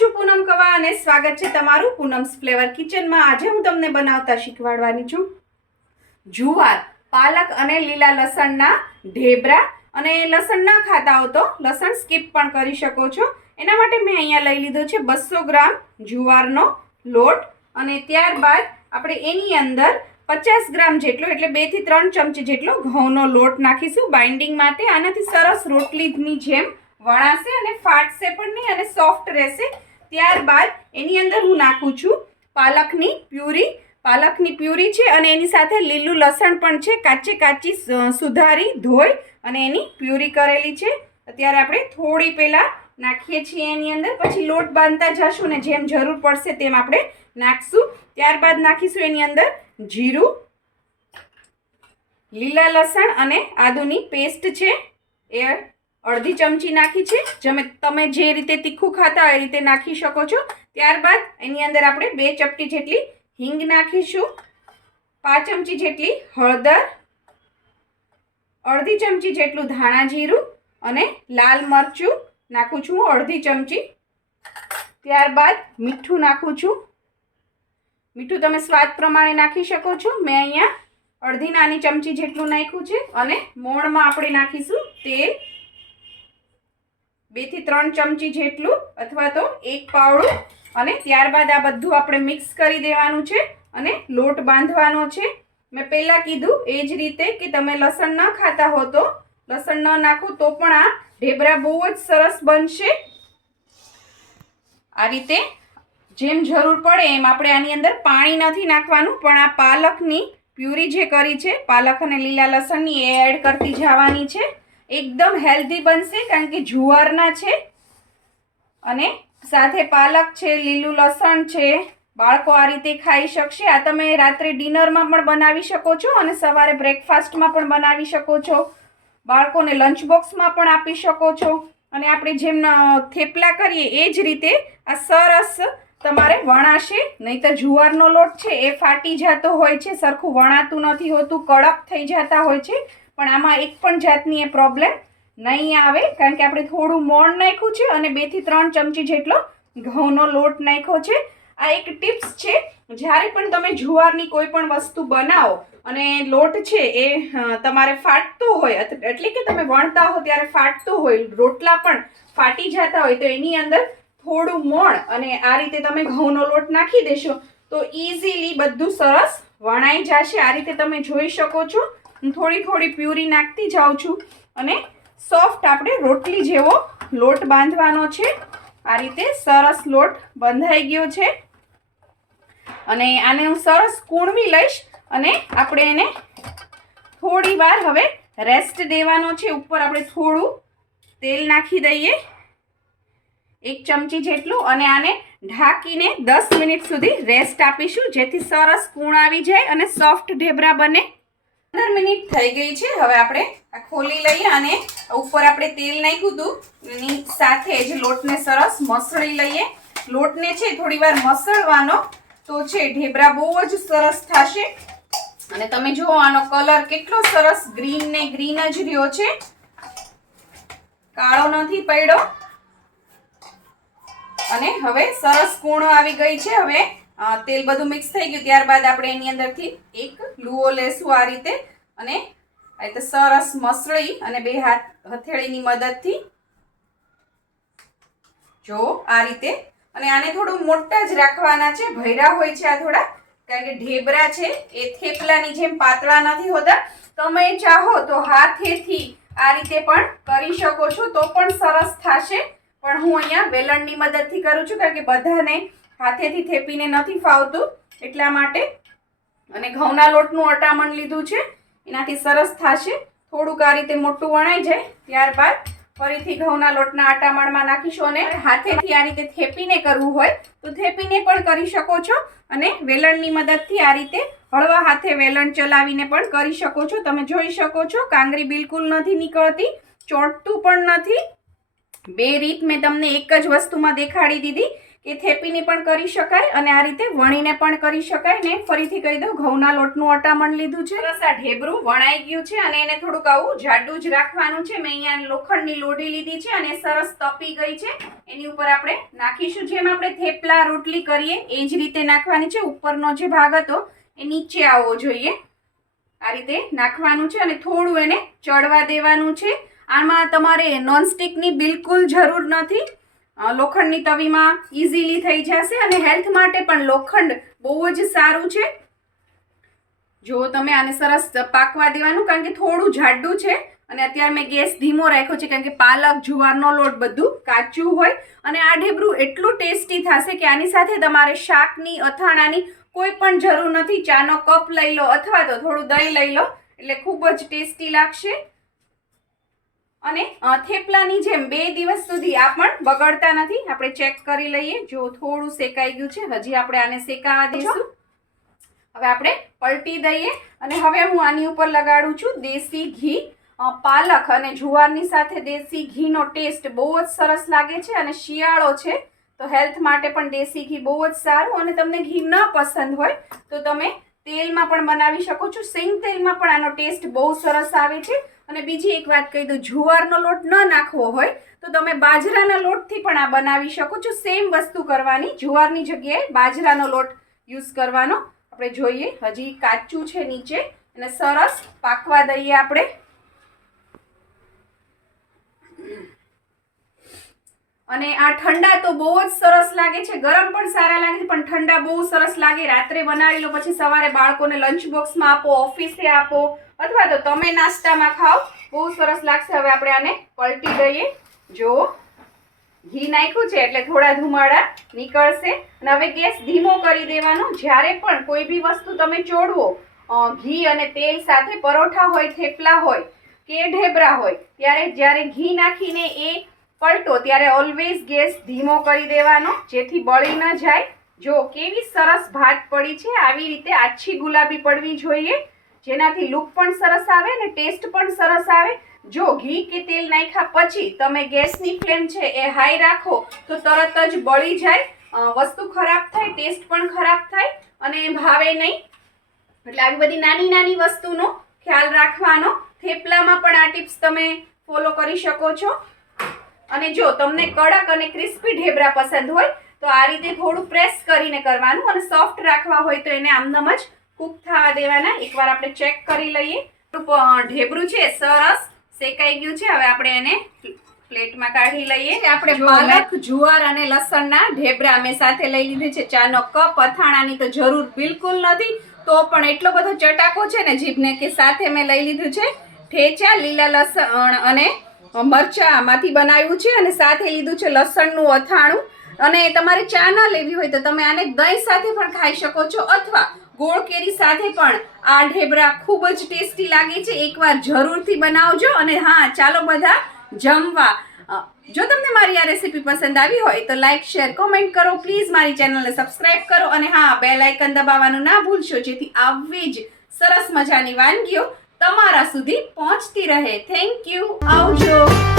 છું પૂનમ કવા અને સ્વાગત છે તમારું પૂનમ્સ ફ્લેવર કિચનમાં. આજે હું તમને બનાવતા શીખવાડવાની છું. જુવાર, પાલક અને લીલા લસણના ઢેબરા અને લસણ ના ખાતા હો તો લસણ સ્કીપ પણ કરી શકો છો. એના માટે મેં અહીંયા લઈ લીધો છે બસો ગ્રામ જુવારનો લોટ અને ત્યારબાદ આપણે એની અંદર પચાસ ગ્રામ જેટલો એટલે બેથી ત્રણ ચમચી જેટલો ઘઉંનો લોટ નાખીશું બાઇન્ડિંગ માટે. આનાથી સરસ રોટલીની જેમ વણાશે અને ફાટશે પણ નહીં અને સોફ્ટ રહેશે. ત્યારબાદ એની અંદર હું નાખું છું પાલકની પ્યુરી. પાલકની પ્યુરી છે અને એની સાથે લીલું લસણ પણ છે. કાચે કાચી સુધારી ધોઈ અને એની પ્યુરી કરેલી છે. અત્યારે આપણે થોડી પહેલાં નાખીએ છીએ એની અંદર. પછી લોટ બાંધતા જશું ને જેમ જરૂર પડશે તેમ આપણે નાખશું. ત્યારબાદ નાખીશું એની અંદર જીરું, લીલા લસણ અને આદુની પેસ્ટ છે. એ અડધી ચમચી નાખી છે. જમે તમે જે રીતે તીખું ખાતા એ રીતે નાખી શકો છો. ત્યારબાદ એની અંદર આપણે બે ચપટી જેટલી હિંગ નાખીશું. પાંચ ચમચી જેટલી હળદર. અડધી ચમચી જેટલું ધાણા જીરું અને લાલ મરચું નાખું છું અડધી ચમચી. ત્યારબાદ મીઠું નાખું છું. મીઠું તમે સ્વાદ પ્રમાણે નાખી શકો છો. મેં અહીંયા અડધી નાની ચમચી જેટલું નાખ્યું છે અને મોણમાં આપણે નાખીશું તેલ. બેથી ત્રણ ચમચી જેટલું અથવા તો એક પાવડું અને ત્યારબાદ આ બધું આપણે મિક્સ કરી દેવાનું છે અને લોટ બાંધવાનો છે. મેં પહેલાં કીધું એ જ રીતે કે તમે લસણ ન ખાતા હો તો, લસણ ન નાખો તો પણ આ ઢેબરા બહુ જ સરસ બનશે. આ રીતે જેમ જરૂર પડે એમ આપણે આની અંદર પાણી નથી નાખવાનું, પણ આ પાલકની પ્યુરી જે કરી છે, પાલક અને લીલા લસણની એ એડ કરતી જવાની છે. એકદમ હેલ્ધી બનશે કારણ કે જુવારના છે અને સાથે પાલક છે, લીલું લસણ છે, બાળકો આ રીતે ખાઈ શકશે. આ તમે રાત્રે ડિનરમાં પણ બનાવી શકો છો અને સવારે બ્રેકફાસ્ટમાં પણ બનાવી શકો છો. બાળકોને લંચ બોક્સમાં પણ આપી શકો છો. અને આપણે જેમ થેપલા કરીએ એ જ રીતે આ સરસ તમારે વણાશે. નહીં તો જુવારનો લોટ છે એ ફાટી જતો હોય છે, સરખું વણાતું નથી હોતું, કડક થઈ જતા હોય છે. પણ આમાં એક પણ જાતની એ પ્રોબ્લેમ નહીં આવે, કારણ કે આપણે થોડું મોણ નાખ્યું છે અને બેથી ત્રણ ચમચી જેટલો ઘઉંનો લોટ નાખ્યો છે. આ એક ટિપ્સ છે, જ્યારે પણ તમે જુવારની કોઈ પણ વસ્તુ બનાવો અને લોટ છે એ તમારે ફાટતો હોય એટલે કે તમે વણતા હો ત્યારે ફાટતો હોય, રોટલા પણ ફાટી જતા હોય, તો એની અંદર થોડું મોણ અને આ રીતે તમે ઘઉંનો લોટ નાખી દેશો, તો ઇઝીલી બધું સરસ વણાઈ જશે. આ રીતે તમે જોઈ શકો છો. હું થોડી થોડી પ્યુરી નાખતી જાઉં છું અને સોફ્ટ આપણે રોટલી જેવો લોટ બાંધવાનો છે. આ રીતે સરસ લોટ બંધાઈ ગયો છે. અને આને હું સરસ કૂણવી લઈશ અને આપણે એને થોડી વાર હવે રેસ્ટ દેવાનો છે. ઉપર આપણે થોડું તેલ નાખી દઈએ. એક ચમચી જેટલું અને આને ઢાંકીને દસ મિનિટ સુધી રેસ્ટ આપીશું જેથી સરસ કૂણ આવી જાય અને સોફ્ટ ઢેબરા બને. પંદર મિનિટ થઈ ગઈ છે. હવે આપણે આ ખોલી લઈએ અને ઉપર આપણે તેલ નાખ્યું હતું. એની સાથે જ લોટને સરસ મસળી લઈએ. લોટને છે થોડી વાર મસળવાનો તો છે ઢેબરા બહુ જ સરસ થશે. અને તમે જુઓ આનો કલર કેટલો સરસ ગ્રીન ને ગ્રીન જ રહ્યો છે. કાળો નથી પડ્યો. અને હવે સરસ કૂણો આવી ગઈ છે. હવે તેલ બધું મિક્સ થઈ ગયું. ત્યારબાદ આપણે એની અંદરથી એક લુઓ લેશું આ રીતે. અને આ રીતે સરસ મસળી અને બે હાથ હથેળીની મદદથી જો આ રીતે. અને આને થોડું મોટા જ રાખવાના છે. ભૈરા હોય છે આ થોડા. કારણ કે ઢેબરા છે, એ થેપલાની જેમ પાતળા નથી હોતા. તમે ચાહો તો હાથેથી આ રીતે પણ કરી શકો છો. તો પણ સરસ થશે. પણ હું અહીંયા વેલણની મદદથી કરું છું. કારણ કે બધાને હાથેથી થેપીને નથી ફાવતું એટલા માટે. અને ઘઉંના લોટનું અટામણ લીધું છે. એનાથી સરસ થશે. થોડુંક આ રીતે મોટું વણાઈ જાય ત્યારબાદ ફરીથી ઘઉંના લોટના આટામણમાં નાખીશું અને હાથેથી આ રીતે થેપીને કરવું હોય તો થેપીને પણ કરી શકો છો અને વેલણની મદદથી આ રીતે હળવા હાથે વેલણ ચલાવીને પણ કરી શકો છો. તમે જોઈ શકો છો કાંગરી બિલકુલ નથી નીકળતી, ચોંટતું પણ નથી. બે રીત મેં તમને એક જ વસ્તુમાં દેખાડી દીધી. કે થેપીને પણ કરી શકાય અને આ રીતે વણીને પણ કરી શકાય. ને ફરીથી કહી દઉં, ઘઉંના લોટનું અટામણ લીધું છે. રસ આ ઢેબરું વણાઈ ગયું છે અને એને થોડુંક આવું જાડું જ રાખવાનું છે. મેં અહીંયા લોખંડની લોઢી લીધી છે અને સરસ તપી ગઈ છે. એની ઉપર આપણે નાખીશું. જેમ આપણે થેપલા રોટલી કરીએ, એ જ રીતે નાખવાની છે. ઉપરનો જે ભાગ હતો, એ નીચે આવવો જોઈએ. આ રીતે નાખવાનું છે અને થોડું એને ચડવા દેવાનું છે. આમાં તમારે નોનસ્ટિકની બિલકુલ જરૂર નથી. લોખંડની તવીમાં ઇઝીલી થઈ જશે અને હેલ્થ માટે પણ લોખંડ બહુ જ સારું છે. જો તમે આને સરસ પાકવા દેવાનું, કારણ કે થોડું જાડું છે અને અત્યારે મેં ગેસ ધીમો રાખ્યો છે, કારણ કે પાલક જુવારનો લોટ બધું કાચું હોય અને આ ઢેબરું એટલું ટેસ્ટી થશે કે આની સાથે તમારે શાકની, અથાણાની કોઈ પણ જરૂર નથી. ચાનો કપ લઈ લો અથવા તો થોડું દહીં લઈ લો, એટલે ખૂબ જ ટેસ્ટી લાગશે. અને થેપલાની જેમ બે દિવસ સુધી આ પણ બગડતા નથી. આપણે ચેક કરી લઈએ. જો થોડું શેકાઈ ગયું છે હજી આપણે આને શેકાવા દઈશું. હવે આપણે પલટી દઈએ અને હવે હું આની ઉપર લગાડું છું દેશી ઘી. પાલક અને જુવારની સાથે દેશી ઘીનો ટેસ્ટ બહુ જ સરસ લાગે છે અને શિયાળો છે તો હેલ્થ માટે પણ દેશી ઘી બહુ જ સારું અને તમને ઘી ન પસંદ હોય તો તમે તેલમાં પણ બનાવી શકો છો. સિંગ તેલમાં પણ આનો ટેસ્ટ બહુ સરસ આવે છે. અને બીજી એક વાત કહી દઉં, જુવારનો લોટ ન નાખવો હોય તો તમે બાજરાના લોટથી પણ આ બનાવી શકો છો. સેમ વસ્તુ કરવાની, જુવારની જગ્યાએ બાજરાનો લોટ યુઝ કરવાનો. આપણે જોઈએ, હજી કાચું છે નીચે અને સરસ પાકવા દઈએ આપણે. અને આ ઠંડા તો બહુ જ સરસ લાગે છે. ગરમ પણ સારા લાગે છે, પણ ઠંડા બહુ સરસ લાગે. રાત્રે બનાવી લો, પછી સવારે બાળકોને લંચ બોક્સમાં આપો ઓફિસે આપો, અથવા તો તમે નાસ્તામાં ખાઓ. બહુ સરસ લાગશે. હવે આપણે આને પલટી દઈએ. જો, ઘી નાખ્યું છે, એટલે થોડા ધુમાડા નીકળશે. અને હવે ગેસ ધીમો કરી દેવાનો. જ્યારે પણ કોઈ બી વસ્તુ તમે ચોડવો ઘી અને તેલ સાથે, પરોઠા હોય, થેપલા હોય, કે ઢેબરા હોય, ત્યારે જ્યારે ઘી નાખીને એ પલટો ત્યારે ઓલવેઝ ગેસ ધીમો કરી દેવાનો, જેથી બળી ન જાય. જો કેવી સરસ ભાત પડી છે, આવી રીતે આછી ગુલાબી પડવી જોઈએ. જેનાથી લુક પણ સરસ આવે અને ટેસ્ટ પણ સરસ આવે. જો ઘી કે તેલ નાખ્યા પછી તમે ગેસની ફ્લેમ છે એ હાઈ રાખો, તો તરત જ બળી જાય. વસ્તુ ખરાબ થાય ટેસ્ટ પણ ખરાબ થાય અને ભાવે નહીં. એટલે આવી બધી નાની નાની વસ્તુનો ખ્યાલ રાખવાનો. થેપલામાં પણ આ ટિપ્સ તમે ફોલો કરી શકો છો. અને જો તમને કડક અને ક્રિસ્પી ઢેબરા પસંદ હોય તો આ રીતે થોડું પ્રેસ કરીને કરવાનું અને સોફ્ટ રાખવા હોય તો એને આમનામ જ કૂક થવા દેવાના. એકવાર આપણે ચેક કરી લઈએ. ઢેબરું છે સરસ શેકાઈ ગયું છે. હવે આપણે એને પ્લેટમાં કાઢી લઈએ. આપણે પાલક જુવાર અને લસણના ઢેબરા અમે સાથે લઈ લીધે છે. ચાનો કપ અથાણાની તો જરૂર બિલકુલ નથી. તો પણ એટલો બધો ચટાકો છે ને જીભને કે સાથે મેં લઈ લીધું છે. ઠેચા લીલા લસણ અને મરચામાંથી બનાવ્યું છે અને સાથે લીધું છે લસણનું અથાણું. અને તમારે ચા ન લેવી હોય તો તમે આને દહીં સાથે પણ ખાઈ શકો છો અથવા ગોળ કેરી સાથે પણ. આ ઢેબરા ખૂબ જ ટેસ્ટી લાગે છે. એકવાર જરૂરથી બનાવજો અને હા, ચાલો બધા જમવા. જો તમને મારી આ રેસીપી પસંદ આવી હોય તો લાઈક, શેર, કોમેન્ટ કરો. પ્લીઝ મારી ચેનલને સબસ્ક્રાઇબ કરો અને હા બે લાઇકન દબાવવાનું ના ભૂલશો જેથી આવી જ સરસ મજાની વાનગીઓ તમારા સુધી પહોંચતી રહે. થેન્ક યુ આવજો.